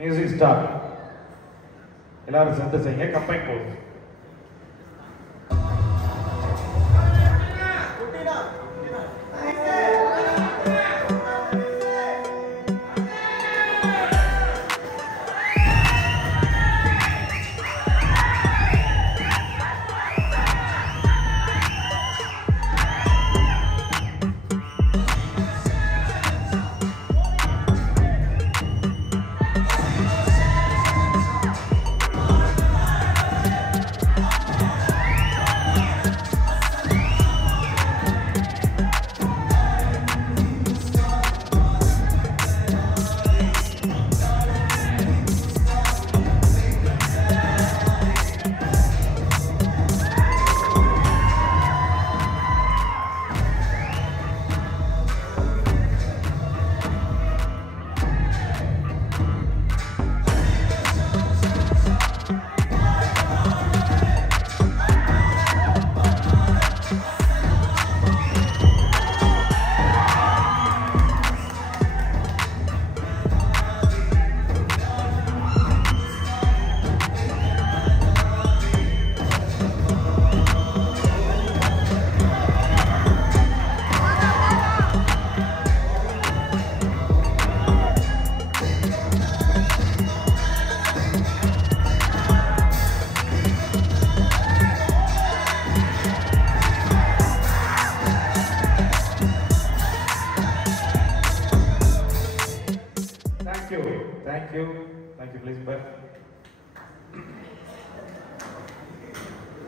Music start. எல்லாரும் சேர்ந்து செய்யுங்க. கம்பைன் போகுது.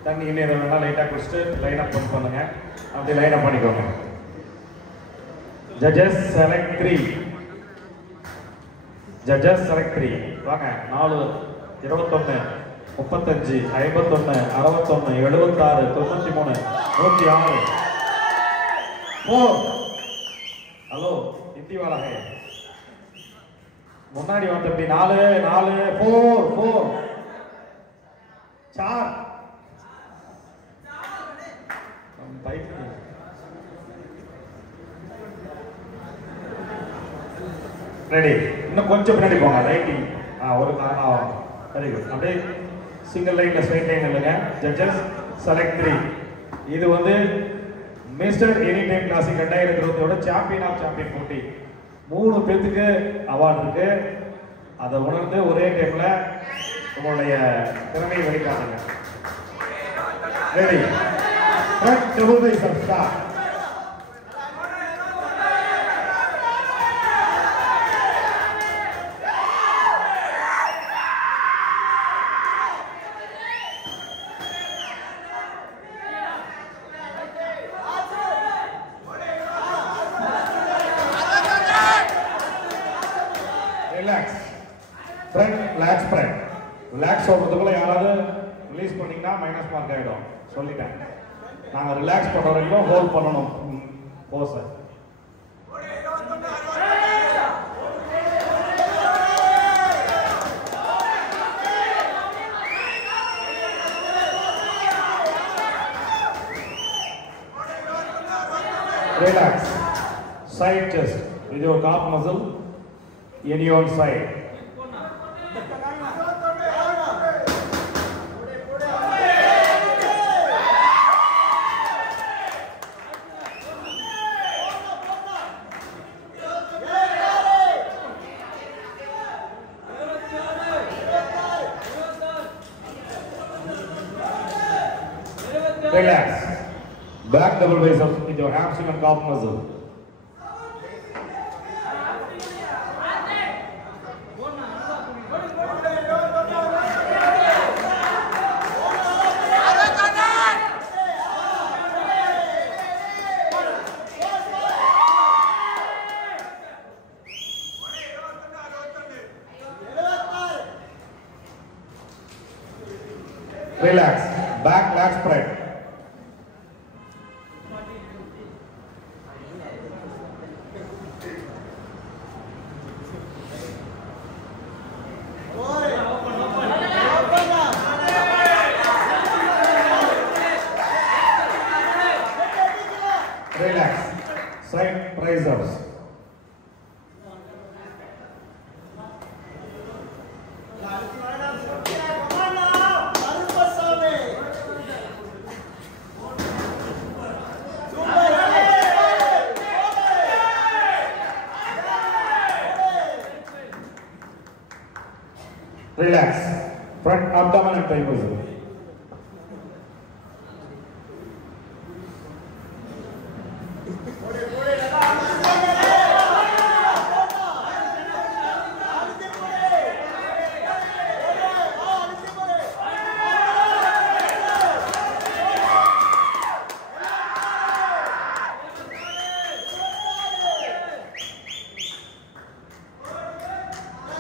தண்ணி இன்னும் வேணா லைட்டாக குடிச்சிட்டு லைனாக போன் பண்ணுங்க. அப்படி லைனாக பண்ணிக்கோங்க. Judges select 3. Judges select 3. வாங்க. 4, 21, 35, 51, 61, 76, 93, 106. 4. ஹலோ, ஹிந்தி வாலா ஹே. முன்னாடி வந்து எப்படி 4, 4, 4, 4, 4. ரெடி. இன்னும் கொஞ்சம் பின்னாடி போங்க. லைட்டிங் ஒரு காரணம். Very good. அப்படியே சிங்கிள் லைன்ல ஸ்ட்ரைட் லைன் இல்லைங்க. Judges select 3. இது வந்து mister any time classic 2020 champion of champion போட்டி. 3 பேத்துக்கு அவார்டு இருக்கு. அதை உணர்ந்து ஒரே டைம்ல உங்களுடைய திறமையை வெளிக்காட்டுங்க. Ready. double base of start. Relax. Front, relax, front. Relax சொல்றதுக்குள்ள யாராவது ரிலீஸ் பண்ணீங்கன்னா மைனஸ் மார்க் ஆயிடும். சொல்லிட்டேன். நாங்கள் ரிலாக்ஸ் பண்ணுற வரைக்கும் ஹோல்ட் பண்ணணும் போஸை. Relax. Side chest with your calf muscle in your side. Relax. Back double biceps with your hamstring and calf muscle. Relax. Back lat spread. Relax. Side triceps. Relax. Front abdomen and thigh muscle.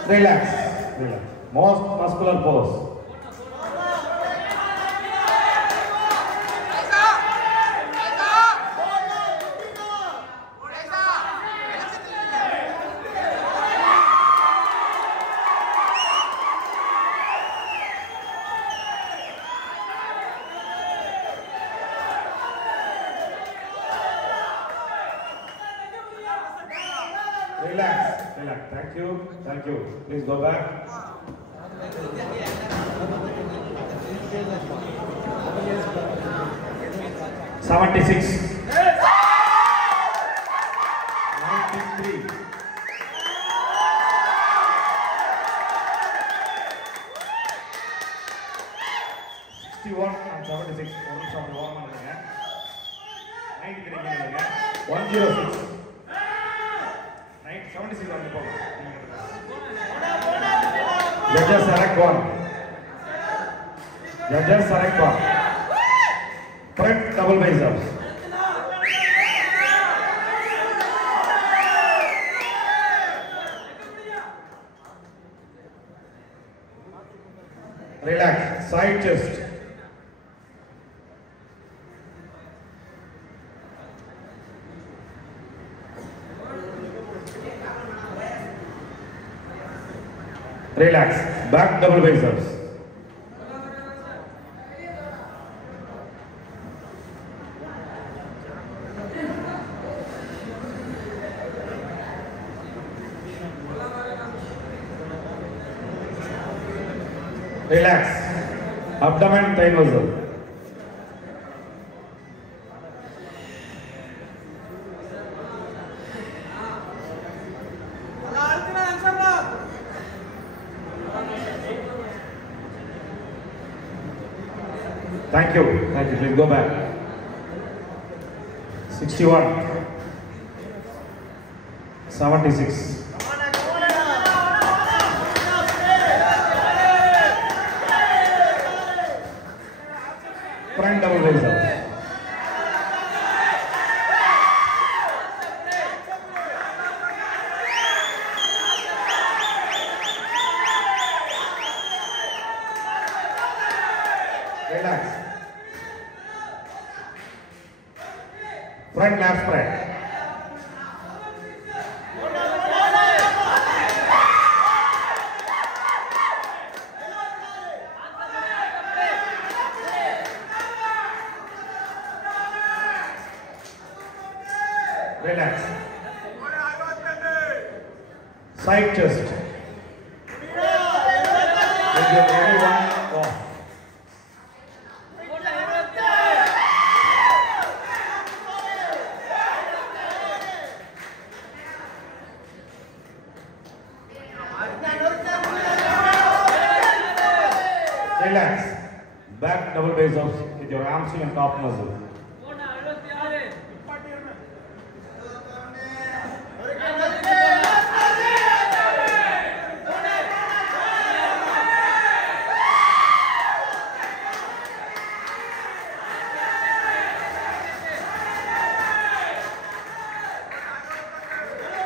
Relax. Relax. Most muscular pose. Relax. Relax. Thank you. Thank you. Please go back. 76. 93. 61 and 76. 106. 76 on the ball. Judges select one. Judges select one. Front double biceps. Relax. Side chest. Relax. Back double biceps. Relax. Abdomen, thigh muscle. Thank you. Thank you. Please go back. 61. 76. Front double biceps. Relax. Front lat spread. Relax. Side chest. With your ready one off. Relax. Back double biceps with your hamstring and top muscle.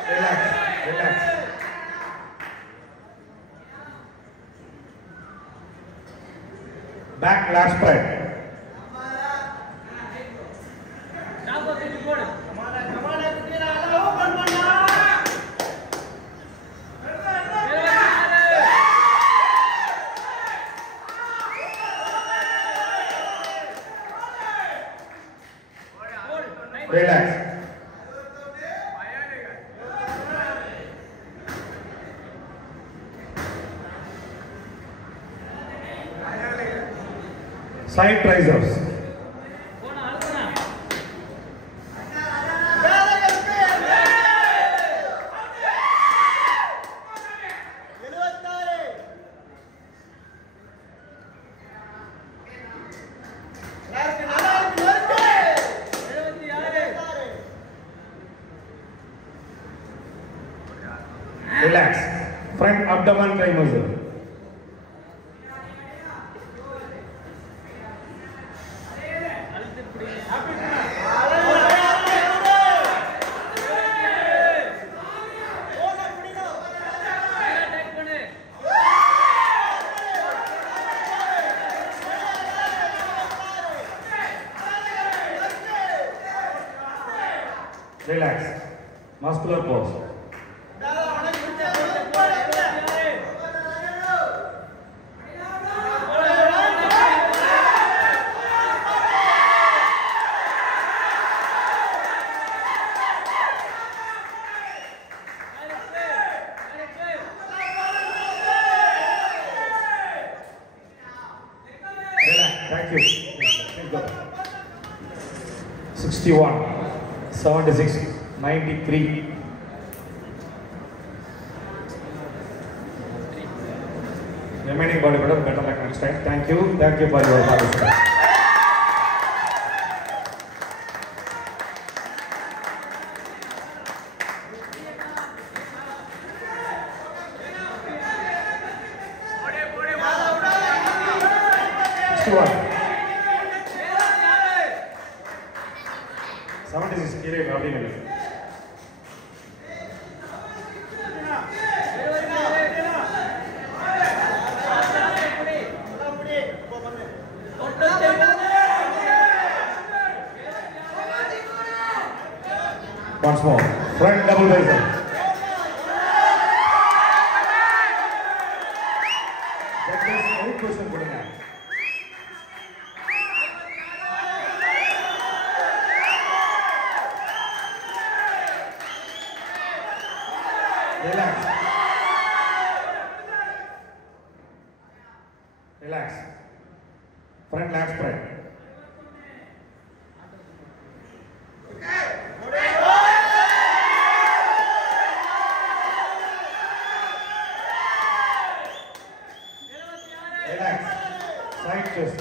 Relax. Relax. Back lat spread. Relax. Side triceps. Relax. Front abdomen thigh muscle. Relax. Muscular pose. Thank you. 61, 76, 93. Remaining bodybuilder better luck next time. Thank you for your participation. Once more, front double bicep. Relax. Relax. Front lat spread. Relax. Side chest.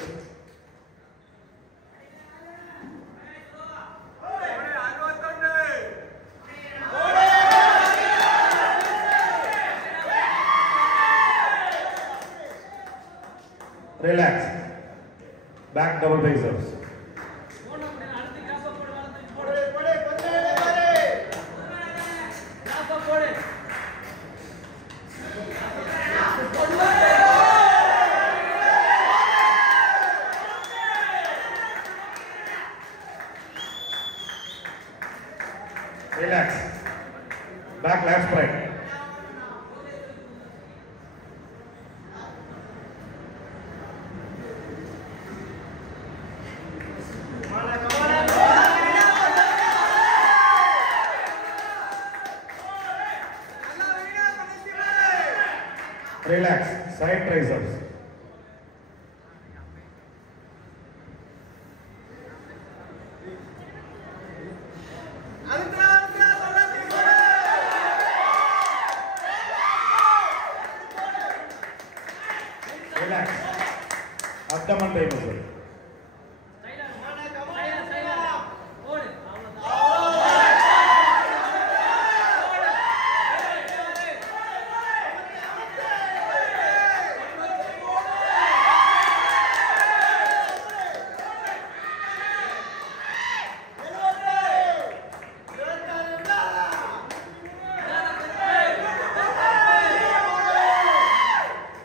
Relax. Back double biceps. Relax. Back lat spread. Relax. Side triceps. Relax. Abdomen thigh muscle.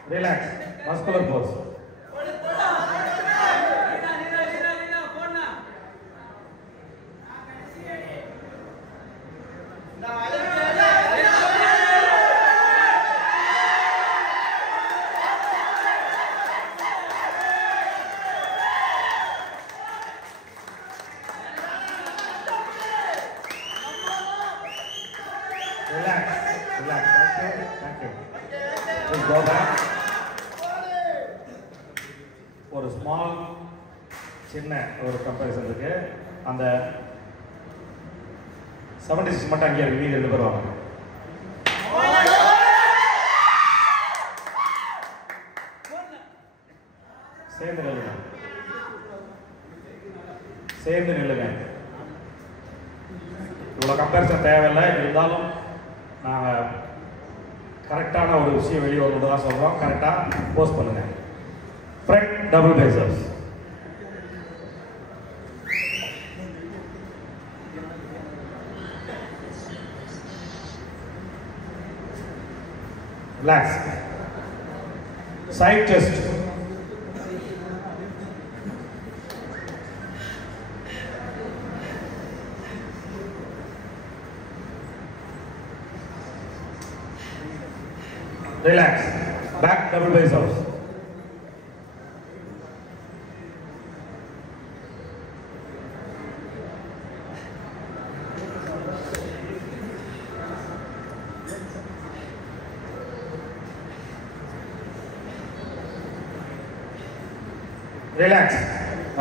Relax. Muscular pose. Relax. Relax. Thank you. Just go back. ஒரு small சின்ன ஒரு comparison இருக்கு. அந்த 76 மட்டும் அங்கே இருக்கு. மீதி 2 பேர் வாங்க. சேர்ந்து நில்லுங்க. சேர்ந்து நில்லுங்க. இவ்வளோ கம்பேரிசன் தேவையில்லை. இருந்தாலும் நாங்கள் கரெக்டான ஒரு விஷயம் வெளியே வருவது தான் சொல்கிறோம். கரெக்டாக போஸ்ட் பண்ணுங்க. Front double biceps. Relax. Side chest. Relax. Back double biceps. Relax.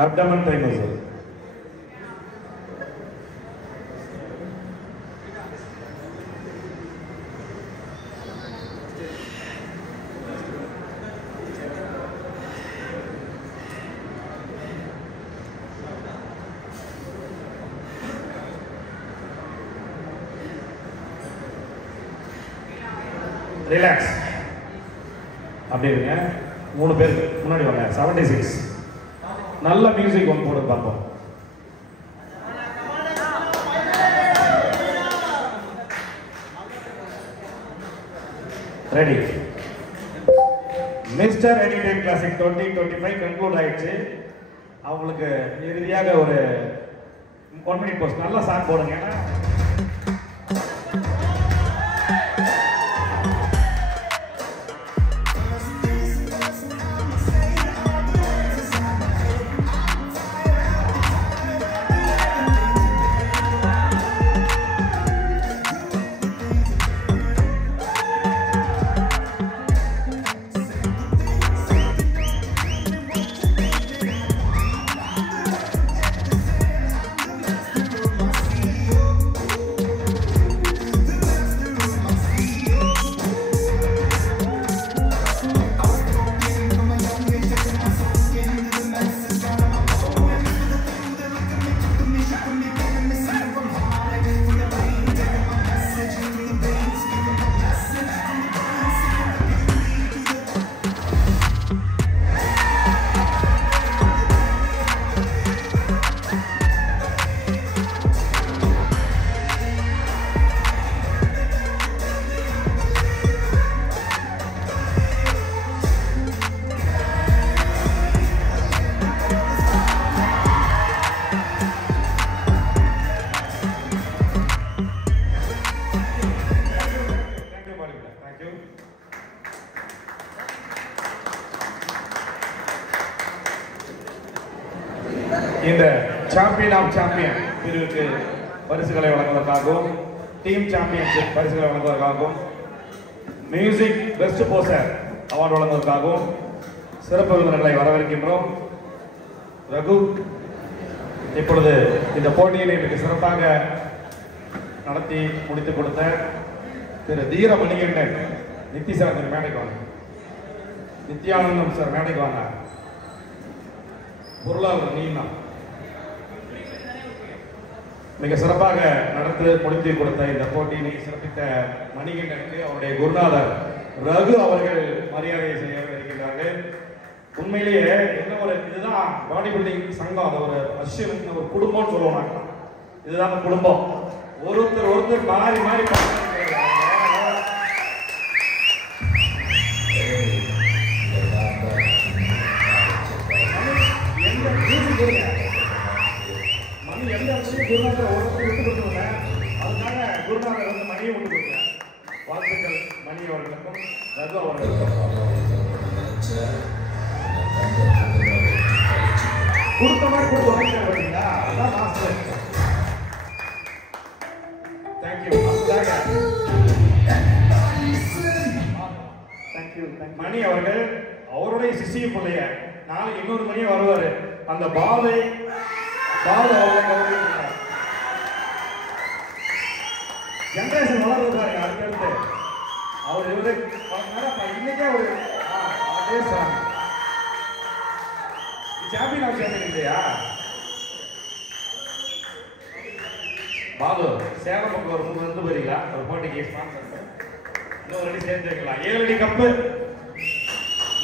Abdomen thigh muscle. Relax. அப்படியே இருங்க. 3 பேர் முன்னாடி வாங்க. 76. நல்ல மியூசிக் ஒன்று போட்டு பார்ப்போம். Ready. Mister any time classic 2025 conclude ஆயிடுச்சு. அவங்களுக்கு இறுதியாக ஒரு 1 மினிட் போஸ்ட் நல்ல சாங் போடுங்க. ஏன்னா இந்த சாம்பியன் ஆஃப் சாம்பியன் பிரிவுக்கு பரிசுகளை வழங்குவதற்காகவும் டீம் சாம்பியன்ஷிப் பரிசுகளை வழங்குவதற்காகவும் மியூசிக் பெஸ்ட் போஸ்டர் அவார்டு வழங்குவதற்காகவும் சிறப்பு விருந்தினர்களை வரவேற்கின்றோம். ரகு இப்பொழுது இந்த போட்டியினை மிக சிறப்பாக நடத்தி முடித்துக் கொடுத்த திரு தீர மணிகண்டன் நித்தி சார் திரு மேடைக்கு வாங்க. நித்யானந்தம் சார் மேடைக்கு வாங்க. பொருளாளர் நீனா மிக சிறப்பாக நடந்து முடித்து கொடுத்த இந்த போட்டியினை சிறப்பித்த மணிகண்டனுக்கு அவருடைய குருநாதர் ரகு அவர்கள் மரியாதை செய்ய இருக்கின்றார்கள். உண்மையிலேயே என்ன ஒரு இதுதான் பாடி பில்டிங் சங்கம், அது ஒரு அஷ்யம், ஒரு குடும்பம்னு சொல்லுவாங்க. இதுதான் குடும்பம். ஒருத்தர் மாறி மாறி குருநாதர் விட்டு கொடுத்துருங்க. அதுக்காக குருநாதர் வந்து மணியை விட்டு கொடுங்க. வாழ்த்துக்கள் மணி அவர்களுக்கும் ரகு அவர்களுக்கும். கொடுத்த மாதிரி கொடுத்து வாங்கிக்க பார்த்தீங்களா? அதான் மாஸ்டர். தேங்க்யூ. தேங்க்யூ. மணி அவர்கள் அவருடைய சிசிய பிள்ளைய நாளைக்கு இன்னொரு மணியை வருவாரு. அந்த பாலை அவர்கள் ஜெனரேஷன் வளர்ந்துருக்காரு. அடுத்தடுத்து அவர் இன்னைக்கே ஒரு அதே சாங் சாம்பியன் ஆஃப் சாம்பியன் இல்லையா? பாலு சேலம் பக்கம் ஒரு 3 வந்து போறீங்களா? ஒரு போட்டிக்கு ஸ்பான்சர் இன்னொரு அடி சேர்த்து வைக்கலாம். 7 அடி கப்பு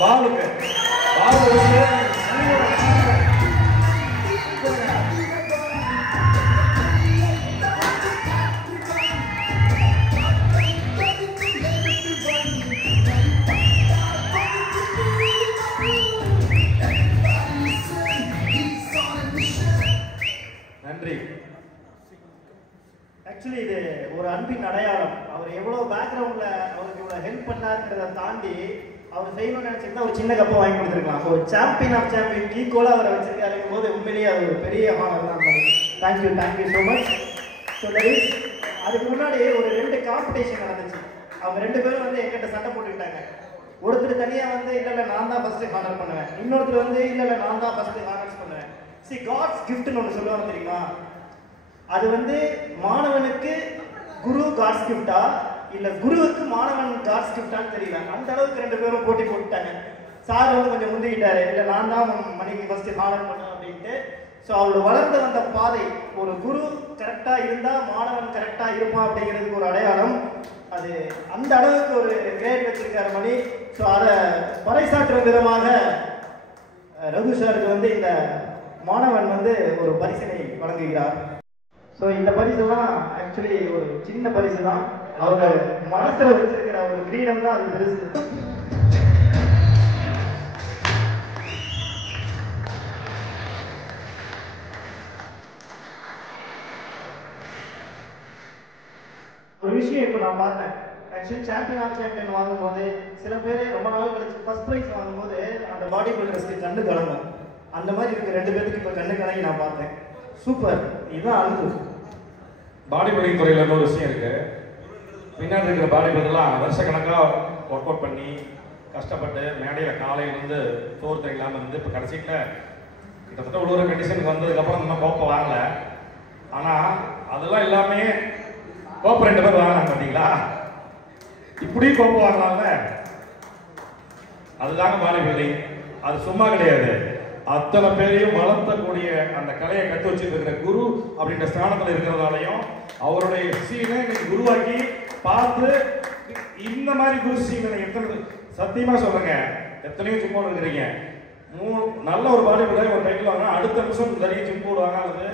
பாலுக்கு. பாலு நன்றி. ஆக்சுவலி இது ஒரு அன்பின் அடையாளம். அவர் எவ்வளவு பேக்ரவுண்ட்ல அவருக்கு இவ்வளவு ஹெல்ப் பண்ணாருங்கிறத தாண்டி அவர் செய்யணும்னு நினைச்சிருந்தா ஒரு சின்ன கப்பை வாங்கி கொடுத்துருக்கலாம். ஒரு சாம்பியன் ஆஃப் சாம்பியன் ஈக்குவலா அவரை வச்சிருக்காருங்கும் போது உண்மையிலேயே அது ஒரு பெரிய ஹானர் தான். Thank you so much. ஸோ அதுக்கு முன்னாடி ஒரு 2 காம்படிஷன் நடந்துச்சு. அவங்க 2 பேரும் வந்து என்கிட்ட சண்டை போட்டுக்கிட்டாங்க. ஒருத்தர் தனியா வந்து இல்ல நான் தான் ஃபர்ஸ்ட் ஹானர் பண்ணுவேன், இன்னொருத்தர் வந்து இல்ல நான் தான் ஃபர்ஸ்ட் ஹானர்ஸ் பண்ணுவேன். சி காட்ஸ் கிஃப்ட்னு ஒன்று சொல்லுவாங்க தெரியுமா? அது வந்து மாணவனுக்கு குரு காட்ஸ் கிஃப்டா இல்ல குருவுக்கு மாணவன் காட்ஸ் கிஃப்டான்னு தெரியல. அந்த அளவுக்கு 2 பேரும் போட்டி போட்டுட்டாங்க. சார் வந்து கொஞ்சம் முந்திக்கிட்டாரு, இல்ல நான் தான் மணிக்கு ஃபர்ஸ்ட் ஹானர் பண்ணேன் அப்படின்ட்டு. ஸோ அவரோட வளர்ந்து வந்த பாதை, ஒரு குரு கரெக்டா இருந்தா மாணவன் கரெக்டா இருப்பான் அப்படிங்கிறதுக்கு ஒரு அடையாளம். அது அந்த அளவுக்கு ஒரு கிரேட் வச்சிருக்காரு மணி. ஸோ அதை பறைசாற்றும் விதமாக ரகு சாருக்கு வந்து இந்த மாணவன் வந்து ஒரு பரிசினை வழங்குகிறார். ஸோ இந்த பரிசுலாம் ஆக்சுவலி ஒரு சின்ன பரிசு தான். அவங்க மனசுல வச்சிருக்கிற ஒரு கிரீடம் தான் அது பெருசு. ஒரு விஷயம் இப்போ நான் பார்த்தேன். ஆக்சுவலி சாம்பியன் ஆஃப் சாம்பியன் வாங்கும்போது சில பேர் ரொம்ப நாள் கழிச்சு ஃபர்ஸ்ட் ப்ரைஸ் வாங்கும்போது அந்த பாடி பில்டர்ஸ்க்கு கண்ணு கலங்கும். அந்த மாதிரி இருக்க 2 பேருக்கு இப்போ கண்ணு கலங்கி நான் பார்த்தேன். சூப்பர், இதுதான் அழுது. பாடி பில்டிங் துறையில் இன்னொரு விஷயம் இருக்கு. பின்னாடி இருக்கிற பாடி பில்டர்லாம் வருஷக்கணக்காக ஒர்க் அவுட் பண்ணி கஷ்டப்பட்டு மேடையில் காலையிலேருந்து தோர்த்து இல்லாமல் இருந்து இப்போ கடைசியில் கிட்டத்தட்ட உள்ள கண்டிஷனுக்கு வந்ததுக்கப்புறம் இன்னும் கோப்பை வாங்கலை. ஆனால் அதெல்லாம் எல்லாமே கோப்பை 2 பேர் வாங்கினாங்க பார்த்தீங்களா? இப்படியும் கோப்பை வாங்கலாம்ல. அதுதாங்க பாடி பில்டிங். அது சும்மா கிடையாது. அத்தனை பேரையும் வளர்த்தக்கூடிய அந்த கலையை கற்று வச்சுட்டு இருக்கிற குரு அப்படின்ற ஸ்தானத்தில் இருக்கிறதாலையும் அவருடைய சீனை இன்னைக்கு குருவாக்கி பார்த்து இந்த மாதிரி குரு சீனை எத்தனை சத்தியமா சொல்றேங்க, எத்தனையோ சும்மா இருக்கிறீங்க. நல்ல ஒரு பாடி பில்டர் ஒரு டைட்டில் வாங்க, அடுத்த நிமிஷம் நிறைய ஜிம் போடுவாங்க. அல்லது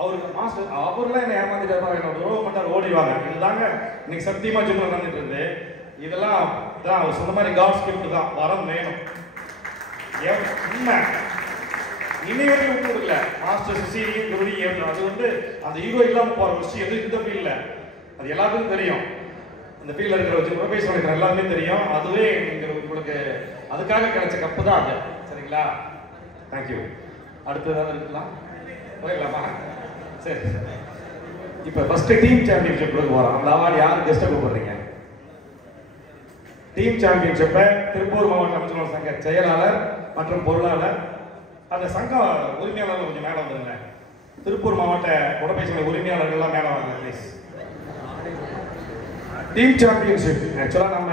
அவருக்கு மாஸ்டர் அவர்லாம் என்ன ஏமாந்துட்டாருப்பா என்னோட உறவு பண்ணார் ஓடிவாங்க. இதுதாங்க இன்னைக்கு சத்தியமா ஜிம்ல நடந்துட்டு இருந்து. இதெல்லாம் தான் அவர் சொன்ன மாதிரி காட்ஸ் கிஃப்ட் தான். வரம் வேணும். உண்மை இனிவரையும் விட்டு கொடுக்கல. மாஸ்டர் சிசிலி குருடி அது வந்து அந்த ஈகோ இல்லாம போற விஷயம் எது இந்த ஃபீல்ட்ல அது எல்லாத்துக்கும் தெரியும். இந்த ஃபீல்ட்ல இருக்கிற வச்சு ப்ரொஃபஷனல் இருக்கிற எல்லாருமே தெரியும். அதுவே உங்களுக்கு அதுக்காக கிடைச்ச கப்பு தான் அது. சரிங்களா? தேங்க்யூ. அடுத்து ஏதாவது இருக்கலாம் போயிடலாமா? சரி, இப்போ ஃபர்ஸ்ட் டீம் சாம்பியன்ஷிப் கொடுக்க போறோம். அந்த அவார்டு யார் கெஸ்ட்டை கூப்பிடுறீங்க? டீம் சாம்பியன்ஷிப்பை திருப்பூர் மாவட்ட அமைச்சர்கள் சங்க செயலாளர் மற்றும் பொருளாளர், அந்த சங்க உரிமையாளர்கள் கொஞ்சம் மேலே வந்துருங்க. திருப்பூர் மாவட்ட உடற்பயிற்சி உரிமையாளர்கள்லாம் மேலே வாங்க ப்ளீஸ். டீம் சாம்பியன்ஷிப் ஆக்சுவலாக நம்ம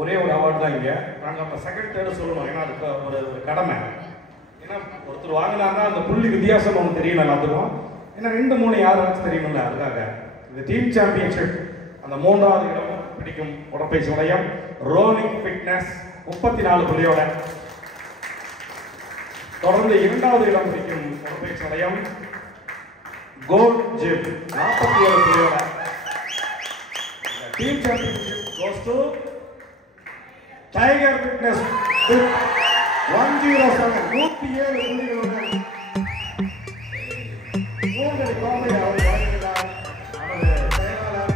ஒரே ஒரு அவார்டு தான் இங்கே. நாங்கள் நம்ம செகண்ட் தேர்டு சொல்லணும். ஏன்னா அதுக்கு ஒரு கடமை. ஏன்னா ஒருத்தர் வாங்கினாங்கன்னா அந்த புள்ளி வித்தியாசம் ஒன்று தெரியணும் எல்லாத்துக்கும். ஏன்னா 2 3 யாராச்சும் தெரியணும்ல, அதுக்காக இந்த டீம் சாம்பியன்ஷிப் அந்த 3வது இடம் பிடிக்கும் உடற்பயிற்சி நிலையம் ரோனிங் ஃபிட்னஸ் 34 புள்ளியோட. தொடர்ந்து 2வது இடம் பிடிக்கும் உடற்பயிற்சி நிலையம் கோல்ட் ஜிம் 47 புள்ளியோட. Team championship goes to Tiger Fitness 107 புள்ளிகளுடன் 3 கோப்பை அவர் வழங்குகிறார். நமது செயலாளர்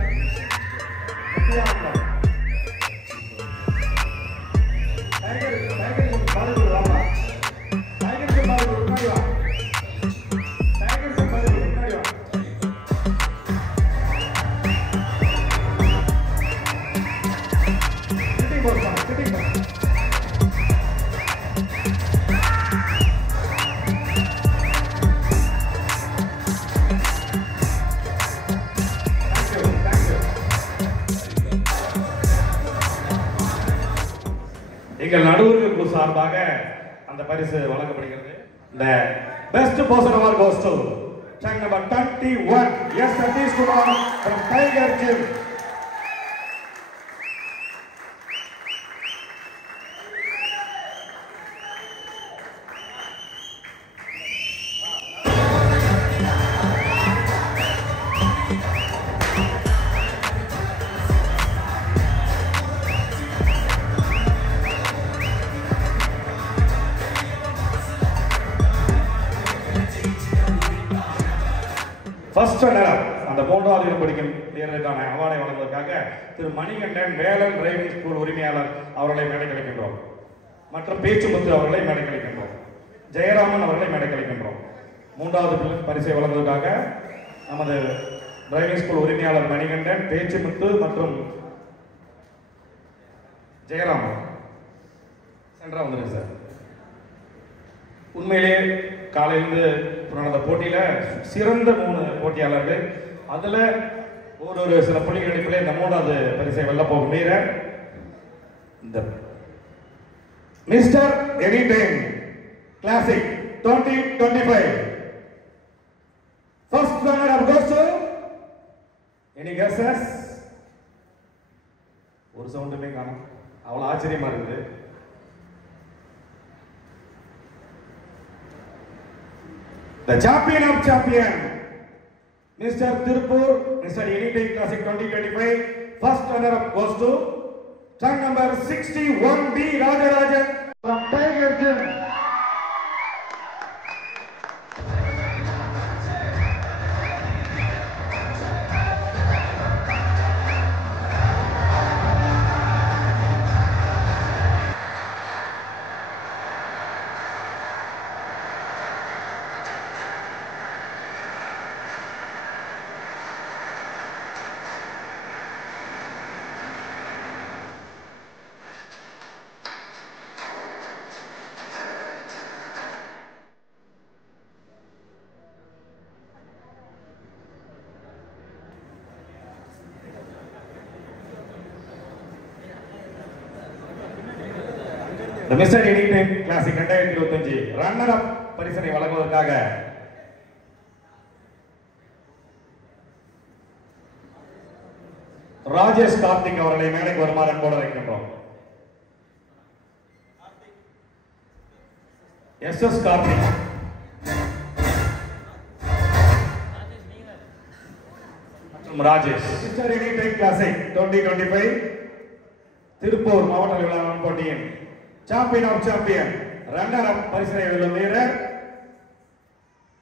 எங்கள் நடுவர்கள் குழு சார்பாக அந்த பரிசு வழங்கப்படுகிறது. The best person award goes to tank number 21 S Satish Kumar from Tiger Gym. First runner அந்த மூன்றாவது இடம் படிக்கும் தேர்தலுக்கான அவார்டை வழங்குவதற்காக திரு மணிகண்டன் வேலன் டிரைவிங் ஸ்கூல் உரிமையாளர் அவர்களை மேடை அழைக்கின்றோம். மற்றும் பேச்சுமுத்து அவர்களை மேடை அழைக்கின்றோம். ஜெயராமன் அவர்களை மேடை அழைக்கின்றோம். மூன்றாவது பரிசை வழங்குவதற்காக நமது டிரைவிங் ஸ்கூல் உரிமையாளர் மணிகண்டன், பேச்சுமுத்து மற்றும் ஜெயராமன் சென்றா வந்துருங்க சார். உண்மையிலேயே காலையிலிருந்து நடந்த போட்டியில சிறந்த 3 போட்டியாளர்கள், அதுல ஒரு சில புள்ளிகள் அடிப்பிலே இந்த 3வது பரிசை வெல்ல போகும் வீரர் இந்த mister any time classic 2025 first runner up goes to any guesses. ஒரு சவுண்டுமே காணோம், அவ்வளவு ஆச்சரியமா இருக்குது. The champion of champion, Mr. Tirupur, Mr. Anytime Classic 2025, first runner-up goes to trunk number 61B Rajarajan from Tiger Gym. The Mr. Anytime Classic 2025 runner-up பரிசினை வழங்குவதற்காக ராஜேஷ் கார்த்திக் அவர்களை மேடைக்கு வருமாறு அன்போடு அழைக்கின்றோம். எஸ் கார்த்திக், மற்றும் Rajesh. Mr. Anytime Classic 2025 Tiruppur மாவட்ட அளவிலான போட்டியின் சாம்பியன் ஆஃப் சாம்பியன் ரன்னர்-அப் பரிசினை வெல்லும் வீரர்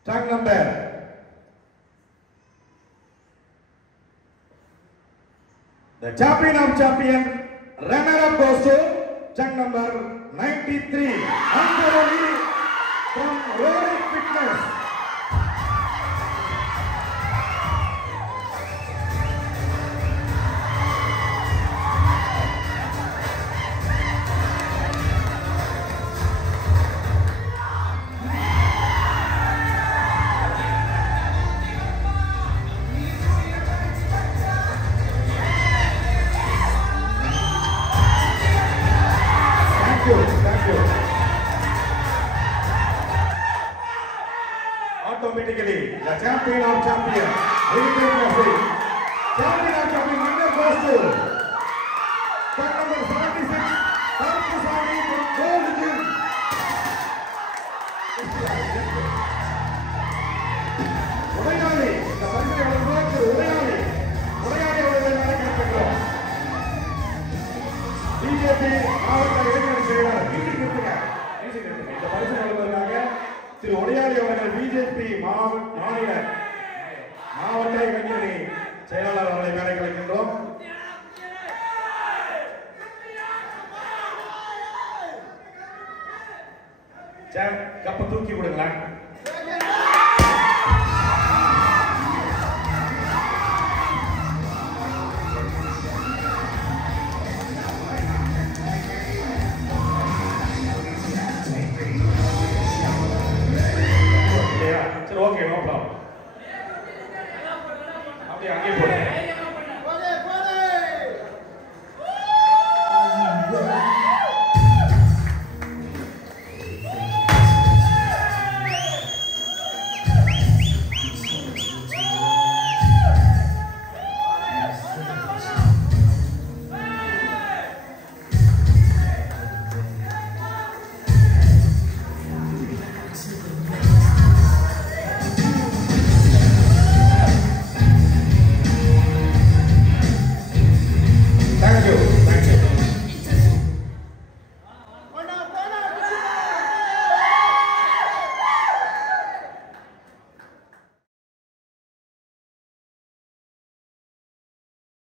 truck number The champion of champion runner-up goes to truck number 93 Anthony from Rory Fitness. Thank you. Automatically, the champion of champion, champion of champion winner goes to truck number 76, Tarkuswamy from Gold Gym. உடையாளி, இந்த பரிசை வழங்குவதற்கு உடையாளி அவர்களை அழைக்கின்றோம். BJP மாவட்ட இளைஞர் செயலாளர் இந்த பரிசு வழங்குவதற்காக திரு உடையாளி அவர்கள் பிஜேபி மாநில மாவட்ட இளைஞரணி செயலாளர் அவர்களை மேடைக்கு அழைக்கின்றோம். கப்ப தூக்கி விடுங்களேன்.